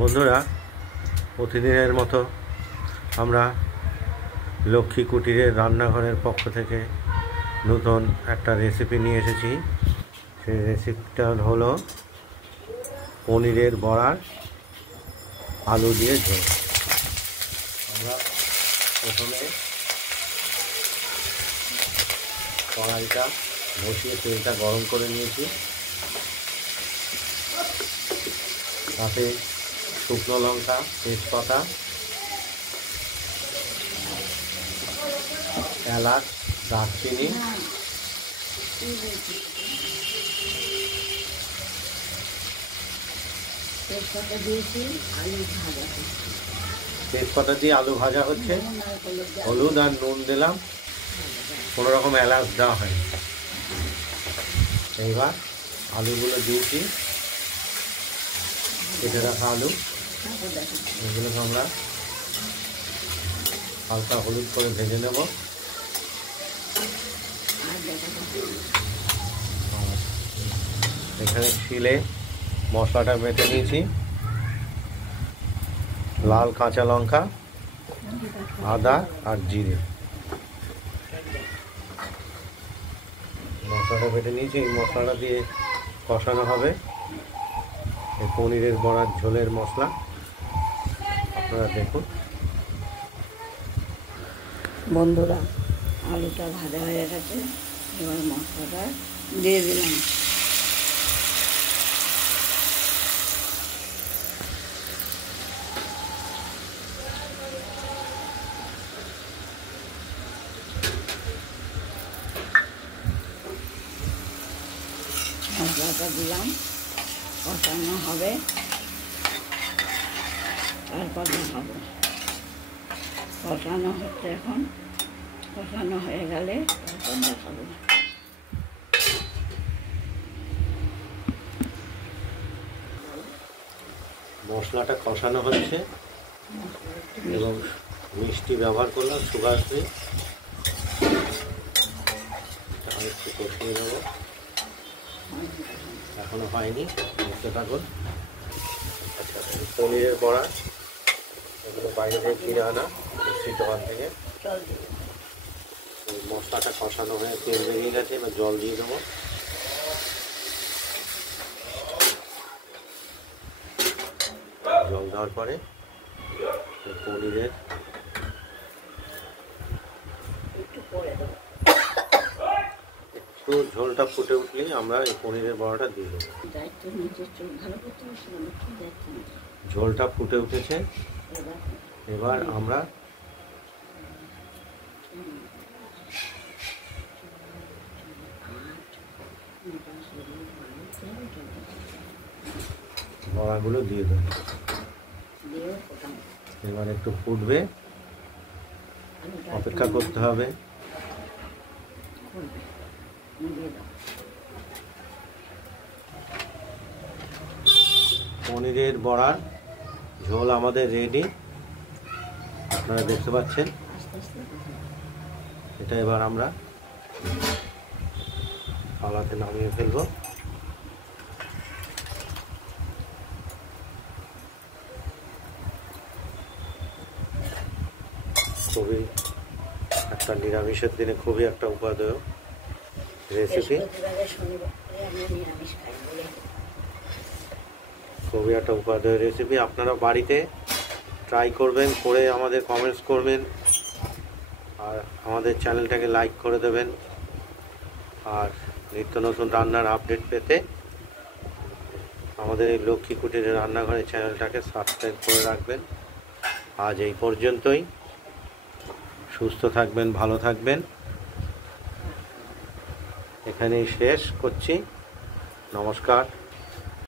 বন্ধুরা, প্রতিদিনের মতো আমরা লক্ষ্মী কুটিরের রান্নাঘরের পক্ষ থেকে নতুন একটা রেসিপি নিয়ে এসেছি। সেই রেসিপিটা হলো পনিরের বড়ার আলু দিয়ে ঝোল। আমরা প্রথমে কড়াইটা বসিয়ে তেলটা গরম করে নিয়েছি। তাতে শুকনো লঙ্কা, তেজপাতা, এলাচ, দারচিনি, তেজপাতা দিয়ে আলু ভাজা হচ্ছে। হলুদ আর নুন দিলাম, কোনো রকম এলাচ দেওয়া হয়নি। এইবার আলুগুলো দিয়েছি, কেটে রাখা আলু, এগুলোকে আমরা হালকা হলুদ করে ভেজে নেব। এখানে শিলে মশলাটা বেটে নিয়েছি। লাল কাঁচা লঙ্কা, আদা আর জিরে মশলাটা বেটে নিয়েছি। এই মশলাটা দিয়ে কষানো হবে এই পনিরের বড়ার ঝোলের মশলা। আপনারা দেখুন। বন্ধুরা, আলুটা ভাজা হয়ে গেছে, এবার মশলাটা দিয়ে দিলাম। মশলাটা দিলাম, কষানো হবে, তারপর দেখাবো। কষানো হচ্ছে এখন, কষানো হয়ে গেলে তারপর দেখাবো। মশলাটা কষানো হচ্ছে এবং মিষ্টি ব্যবহার করলাম, সুগার ফ্রি। একটু কষিয়ে নেব, এখনো হয়নি, দেখতে থাকুন। আচ্ছা, পনিরের বড়া এগুলো বাইরে থেকে কিনে আনা মিষ্টির দোকান থেকে। মশলাটা কষানো হয়ে তেল বেরিয়ে গেছে, এবার জল দিয়ে দেবো। জল দেওয়ার পরে পনিরের একটু ঝোলটা ফুটে উঠলেই আমরা এই পনিরের বড়াটা দিয়ে দেবো। ঝোলটা ফুটে উঠেছে, এবার আমরা বড়াগুলো দিয়ে দেবো। এবার একটু ফুটবে, অপেক্ষা করতে হবে। পনিরের বড়ার ঝোল আমাদের রেডি, আপনারা দেখতে পাচ্ছেন। এটা এবার আমরা থালাতে নামিয়ে ফেলবো। খুবই একটা নিরামিষের দিনে খুবই একটা উপাদেয় রেসিপি, খুবই একটা উপাদেয় রেসিপি। আপনারা বাড়িতে ট্রাই করবেন, করে আমাদের কমেন্টস করবেন, আর আমাদের চ্যানেলটাকে লাইক করে দেবেন। আর নিত্য নতুন রান্নার আপডেট পেতে আমাদের এই লক্ষ্মী কুটিরের রান্নাঘরের চ্যানেলটাকে সাবস্ক্রাইব করে রাখবেন। আজ এই পর্যন্তই। সুস্থ থাকবেন, ভালো থাকবেন। এখানেই শেষ করছি। নমস্কার।